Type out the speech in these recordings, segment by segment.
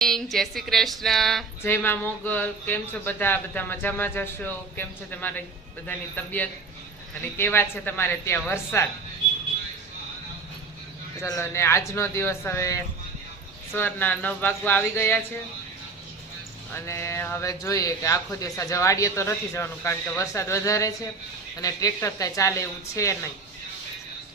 जय श्री कृष्ण। जय मां मोगल। केम छो બધા બધા મજામાં જશો? કેમ છે તમારી બધાની તબિયત અને કેવા છે તમારે ત્યાં વરસાદ? ચલો ને આજનો દિવસ હવે સવારના 9 વાગવા આવી ગયા છે અને હવે જોઈએ કે આખો દિવસ આજે વાડીએ તો નથી જવાનું કારણ કે વરસાદ વધારે છે અને ટ્રેક્ટર કાંઈ ચાલે એવું છે નહીં,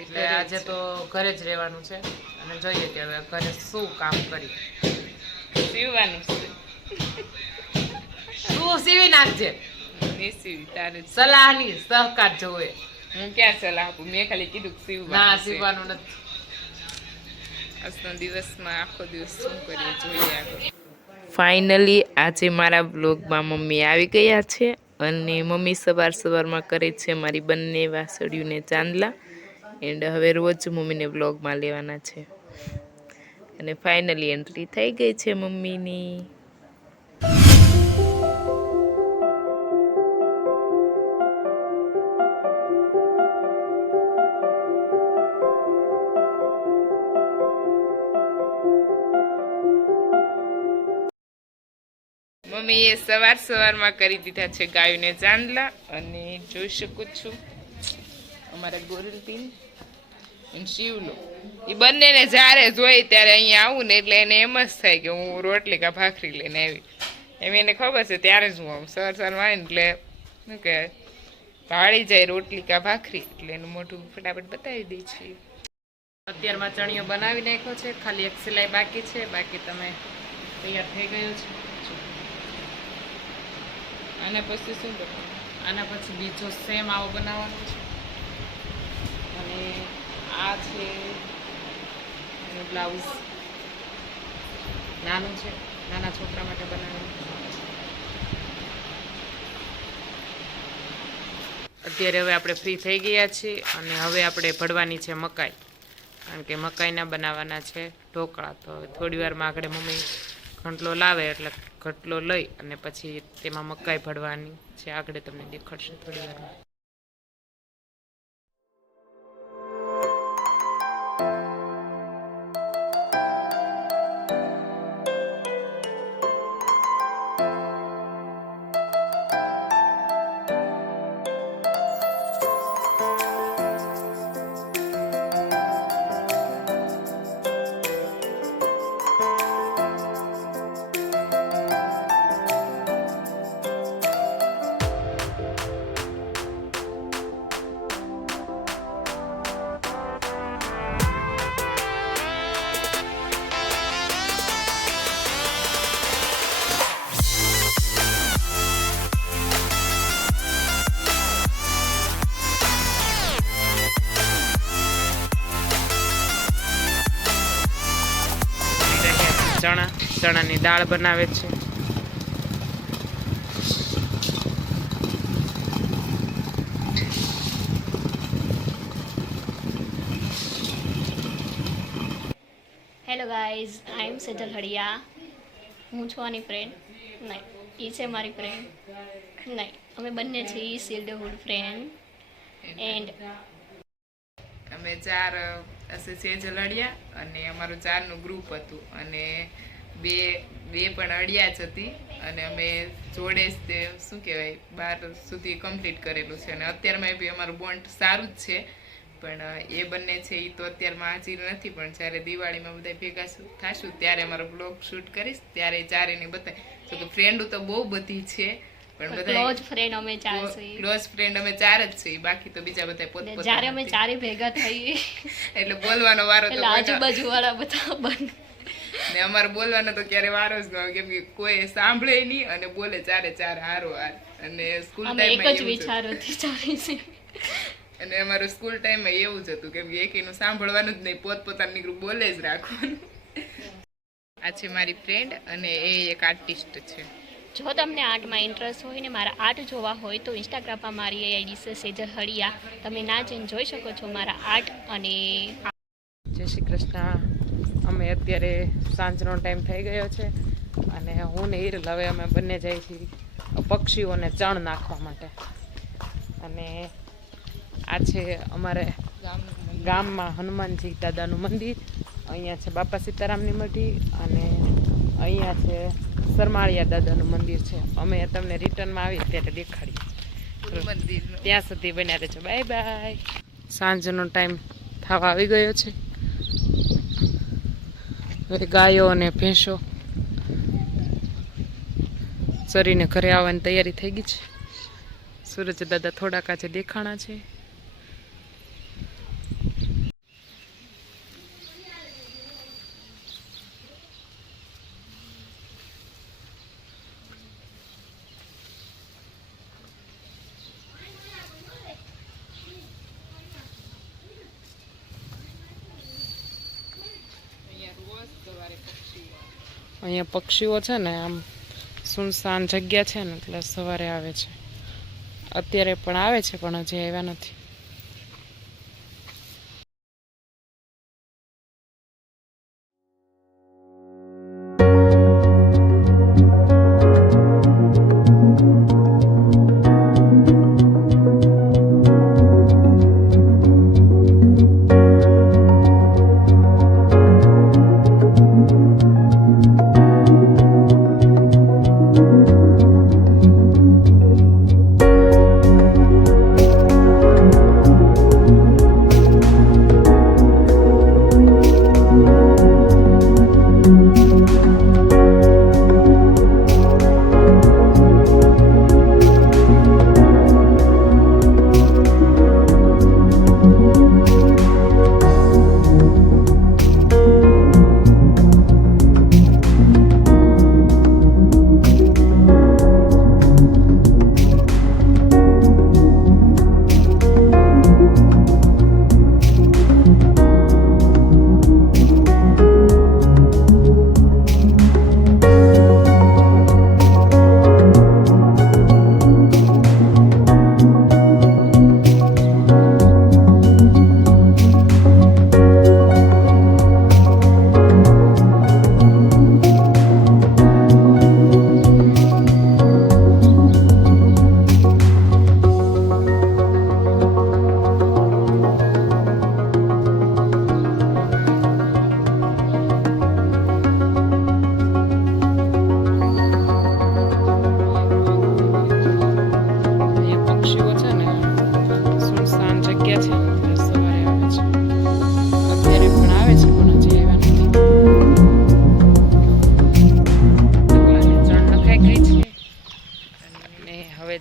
એટલે આજે તો ઘરે જ રહેવાનું છે અને જોઈએ કે હવે ઘરે શું કામ કરી. સીવવાનું છે. તું સીવી નાખજે. નહીં સીવી, તારે સલાહની સહકાર જોવે. હું ક્યાં સલાહ આપું? મેં ખાલી કીધું કે સીવવાનું. ના, સીવવાનું નથી. આજનો દિવસમાં આખો દિવસ શું કરીએ જોઈએ આગળ. ફાઇનલી આજે મારા બ્લોગમાં મમ્મી આવી ગયા છે અને મમ્મી સવારમાં કરે છે મારી બંને વાસળીઓને ચાંદલા એન્ડ હવે રોજ મમ્મીને બ્લોગમાં લેવાના છે અને ફાઇનલી એન્ટ્રી થઈ ગઈ છે મમ્મીની. મમ્મીએ સવારમાં કરી દીધા છે ગાયોને ચાંદલા અને જોઈ શકું છું અમારા ગોરલબીન અને શિવલો એ બંનેને જ્યારે જોઈ ત્યારે અહીંયા આવું ને એટલે એને એમ જ થાય કે હું રોટલી કા ભાખરી લઈને આવી. એમ એને ખબર છે ત્યારે જ હું આવું સવારમાં આવે ને એટલે શું કહે ભાળી જાય રોટલી કા ભાખરી એટલે એનું મોઢું ફટાફટ બતાવી દે છે. અત્યારમાં ચણિયો બનાવી નાખ્યો છે, ખાલી એક સિલાઈ બાકી છે, બાકી તમે તૈયાર થઈ ગયો છે. આના પછી શું કરવાનું? આના પછી બીજો સેમ આવો બનાવવાનો છે અને આ છે એનું બ્લાઉઝ નાનું છે, નાના છોકરા માટે બનાવવાનું છે. અત્યારે હવે આપણે ફ્રી થઈ ગયા છીએ અને હવે આપણે ભરવાની છે મકાઈ, કારણ કે મકાઈના બનાવવાના છે ઢોકળા. તો થોડી વારમાં આગળ મમ્મી ઘંટલો લાવે એટલે ઘંટલો લઈ અને પછી તેમાં મકાઈ ભરવાની છે. આગળ તમને દેખાડશે થોડી વારમાં. ચણાની દાળ બનાવે છે. હેલો ગાઈઝ, આઈ એમ સેજલ હડિયા. હું છું આની ફ્રેન્ડ નહીં, એ છે મારી ફ્રેન્ડ નહીં, અમે બંને છીએ સિલ્ડરહુડ ફ્રેન્ડ. એન્ડ અમે ચાર સેજલ અડિયા અને અમારું ચારનું ગ્રુપ હતું અને બે પણ અડિયા જ હતી અને અમે જોડે જ તે શું કહેવાય 12 સુધી કમ્પ્લીટ કરેલું છે અને અત્યારમાં બી અમારું બોન્ડ સારું જ છે. પણ એ બંને છે એ તો અત્યારમાં હાજર નથી, પણ જ્યારે દિવાળીમાં બધા ભેગા થશું ત્યારે અમારો બ્લોગ શૂટ કરીશ ત્યારે ચારેને બતાય. તો કે ફ્રેન્ડો તો બહુ બધી છે પણ બધા ક્લોઝ ફ્રેન્ડ અમે ચાર છીએ. ક્લોઝ ફ્રેન્ડ અમે ચાર જ છીએ, બાકી તો બીજા બધા પોતપોતાના. જ્યારે અમે ચારે ભેગા થઈએ એટલે બોલવાનો વારો તો આજુબાજુ વાળા બધા બંધ ને અમારે બોલવાનો તો ક્યારે વારો જ ન આવે, કેમ કે કોઈ સાંભળે નહીં અને બોલે ચારે ચાર હારો હાર. અને સ્કૂલ ટાઈમમાં એક જ વિચારોથી ચાલે છે અને અમારું સ્કૂલ ટાઈમમાં એવું જ હતું, કેમ કે એકેનું સાંભળવાનું જ નહીં, પોતપોતાની ગ્રુપ બોલે જ રાખવાનું. આ છે મારી ફ્રેન્ડ અને એ એક આર્ટિસ્ટ છે. જો તમને આર્ટમાં ઇન્ટરેસ્ટ હોય ને મારા આર્ટ જોવા હોય તો ઇન્સ્ટાગ્રામમાં મારી આઈડી છે સેજલ હડિયા, તમે ના જઈને જોઈ શકો છો મારા આર્ટ. અને જય શ્રી કૃષ્ણ. અમે અત્યારે સાંજનો ટાઈમ થઈ ગયો છે અને હું ને હિરલ હવે અમે બંને જઈએ છીએ પક્ષીઓને ચણ નાખવા માટે. અને આ છે અમારે ગામમાં હનુમાનજી દાદાનું મંદિર, અહીંયા છે બાપા સીતારામની મઢી અને અહીંયા અહીંયા છે સરમાળિયા દાદાનું મંદિર છે. અમે તમને રિટર્નમાં આવીએ ત્યારે દેખાડીએ. મંદિરનો ત્યાં સુધી બન્યા રહેજો. Bye bye. સાંજનો ટાઈમ થવા આવી ગયો છે. હવે ગાયો અને ભેંસો ચરીને ઘરે આવવાની તૈયારી થઈ ગઈ છે. સૂરજ દાદા થોડાક આજે દેખાણા છે. અહીંયા પક્ષીઓ છે ને આમ સુનસાન જગ્યા છે ને એટલે સવારે આવે છે. અત્યારે પણ આવે છે પણ હજી આવ્યા નથી.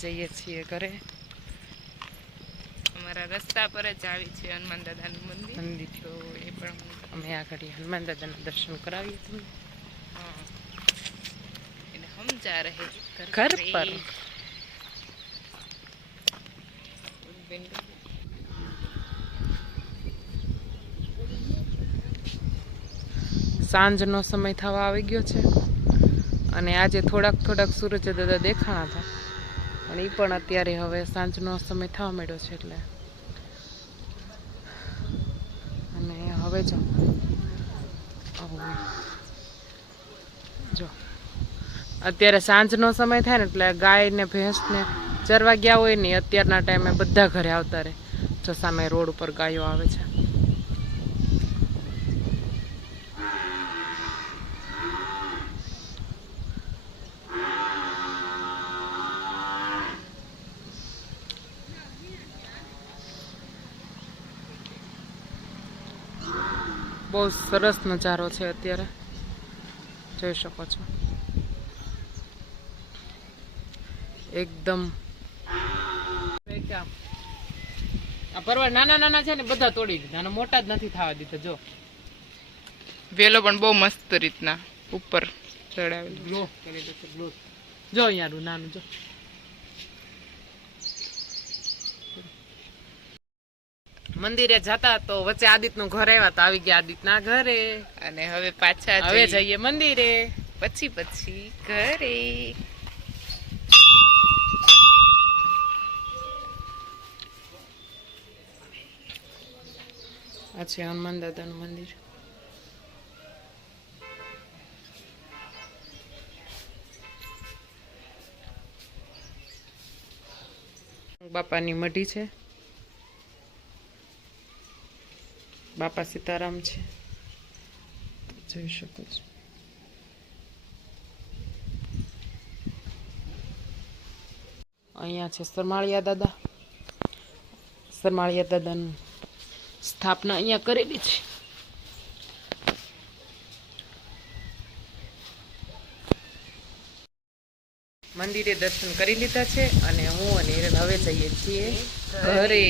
જઈએ છીએ ઘરે. અમારા રસ્તા પર જ આવી છે હનુમાન દાદાનું મંદિર, તો એ પણ અમે આ ઘડી હનુમાન દાદાના દર્શન કરાવીએ છીએ. હા, એને સમજા રહે ઘર પર. સાંજનો સમય થવા આવી ગયો છે અને આજે થોડાક સૂરજ દાદા દેખાણા હતા, પણ એ પણ અત્યારે હવે સાંજનો સમય થવા માંડ્યો છે એટલે. અને હવે જો અત્યારે સાંજનો સમય થાય ને એટલે ગાય ને ભેંસને ચરવા ગયા હોય ને અત્યારના ટાઈમે બધા ઘરે આવતા રહે. જો સામે રોડ ઉપર ગાયો આવે છે. બહુ સરસ નજારો છે અત્યારે, જોઈ શકો છો. એકદમ આ પરવાર નાના છે ને બધા તોડી દીધા અને મોટા જ નથી થવા દીધા. જો વેલો પણ બહુ મસ્ત રીતના ઉપર ચડાવેલો. ગ્લો કરી દે ગ્લો. જો અહીંયા નાનું જો. મંદિરે જતા તો વચ્ચે આદિત્યનું ઘર આવ્યા તો આવી ગયા આદિત્યના ઘરે, અને હવે પાછા હવે જઈએ મંદિરે, પછી ઘરે. આ છે હનુમાન દાદાનું મંદિર. બાપાની મઢી છે, બાપા સીતારામ છે, જોઈ શકો છો. અહીંયા છે સરમાળિયા દાદા. સરમાળિયા દાદાની સ્થાપના અહીંયા કરેલી છે. મંદિરે દર્શન કરી લીધા છે અને હું અને હિરલ હવે જઈએ છીએ ઘરે.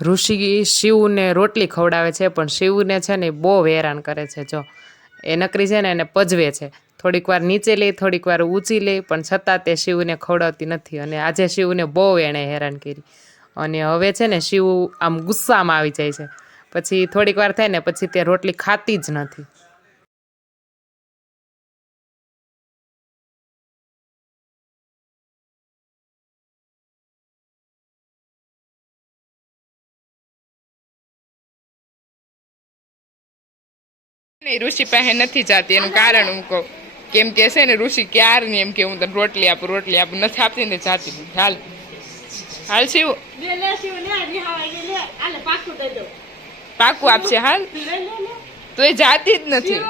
ઋષિ શિવને રોટલી ખવડાવે છે, પણ શિવને છે ને બહુ હેરાન કરે છે. જો એ નકરી છે ને એને પજવે છે, થોડીક વાર નીચે લે, થોડીક વાર ઊંચી લે, પણ છતાં તે શિવને ખવડાવતી નથી. અને આજે શિવને બહુ એણે હેરાન કરી. અને હવે છે ને શિવ આમ ગુસ્સામાં આવી જાય છે. પછી થોડીક વાર થાય ને પછી તે રોટલી ખાતી જ નથી. નહીં, ઋષિ પાસે નથી જાતી. એનું કારણ હું કહું. કેમ કે છે ને ઋષિ ક્યારની એમ કે હું તને રોટલી આપું નથી આપતી ને જાતી નથી. હાલ હાલ શિવ પાકું આપશે. હાલ તો એ જાતી જ નથી.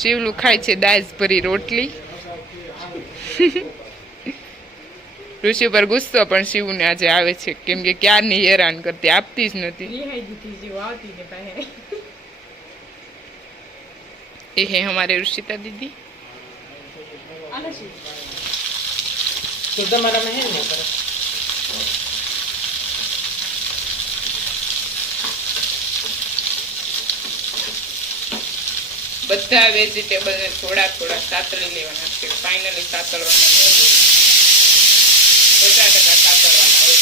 શિવલું ખાય છે દાળ ભરી રોટલી. ઋષિ પર ગુસ્સો પણ શિવને આજે આવે છે, કેમ કે ક્યારની હેરાન કરતી, આપતી જ નથી. એ હે હમારે ऋषिता दीदी. બધા વેજીટેબલ ને થોડા થોડા સાતળી લેવાના છે. ફાઇનલી સાતળવાના નહીં, 50% સાતળવાના હોય.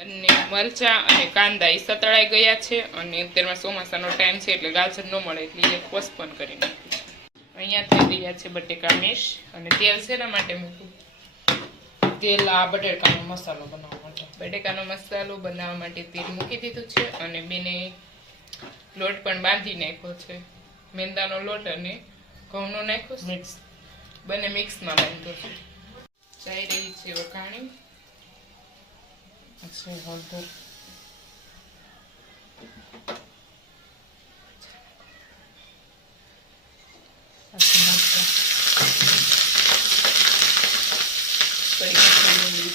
અને મરચા અને કાંદા એ સતળાઈ ગયા છે. અને અત્યારમાં ચોમાસાનો ટાઈમ છે એટલે ગાજર ન મળે એટલે એ પોસ્ટપોન કરી નાખ્યું. અહીંયા થઈ રહ્યા છે બટેકા મેશ. અને તેલ શેના માટે મૂકું? તેલ આ બટેકાનો મસાલો બનાવવા માટે. બટેકાનો મસાલો બનાવવા માટે તેલ મૂકી દીધું છે. અને બેને લોટ પણ બાંધી નાખ્યો છે. મેંદાનો લોટ અને ઘઉંનો નાખ્યો છે. મિક્સ બંને મિક્સમાં બાંધ્યો છે. ચાઈ રહી છે વઘાણી. પછી હળદર, પછી મરચાં, ફરી પાછું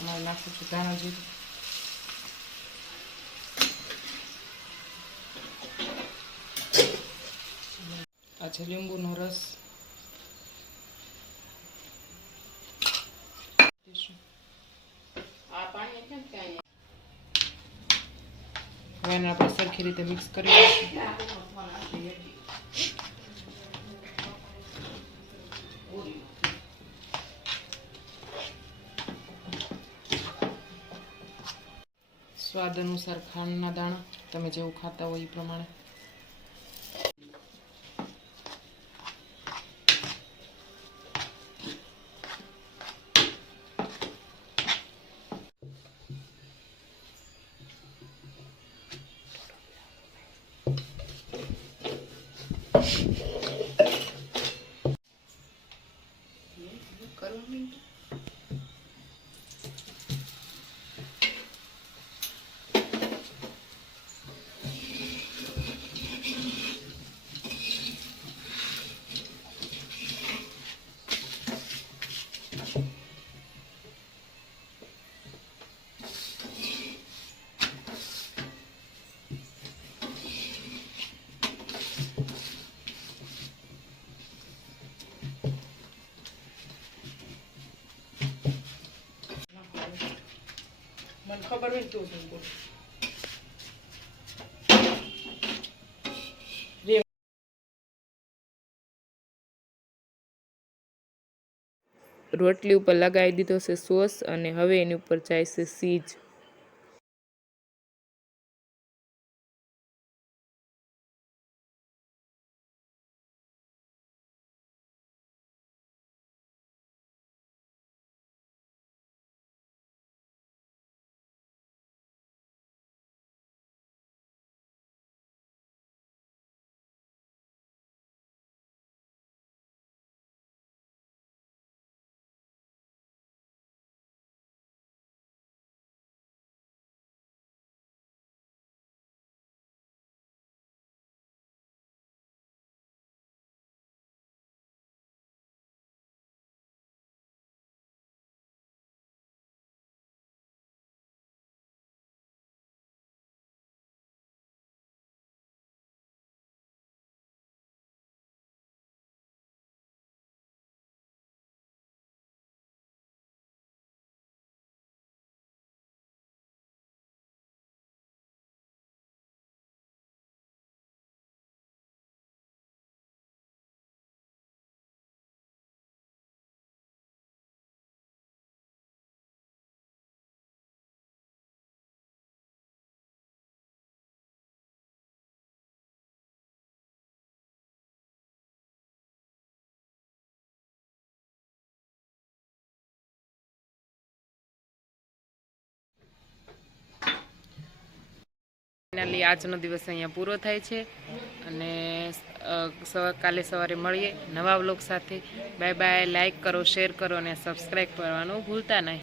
અમારે નાખું છું ધાણા જીરું. આ છે લીંબુનો રસ. હવે એને આપણે સરખી રીતે મિક્સ કરી લઈશું. સ્વાદ અનુસાર ખાંડના દાણા, તમે જેવું ખાતા હોય એ પ્રમાણે. મને ખબર હોય તો રોટલી ઉપર લગાવી દીધો છે સોસ. અને હવે એની ઉપર જાય છે સીજ. ફાઇનલી આજનો દિવસ અહીંયા પૂરો થાય છે અને કાલે સવારે મળીએ નવા વ્લોગ સાથે. Bye bye. લાઈક કરો, શેર કરો અને સબસ્ક્રાઈબ કરવાનું ભૂલતા નહીં.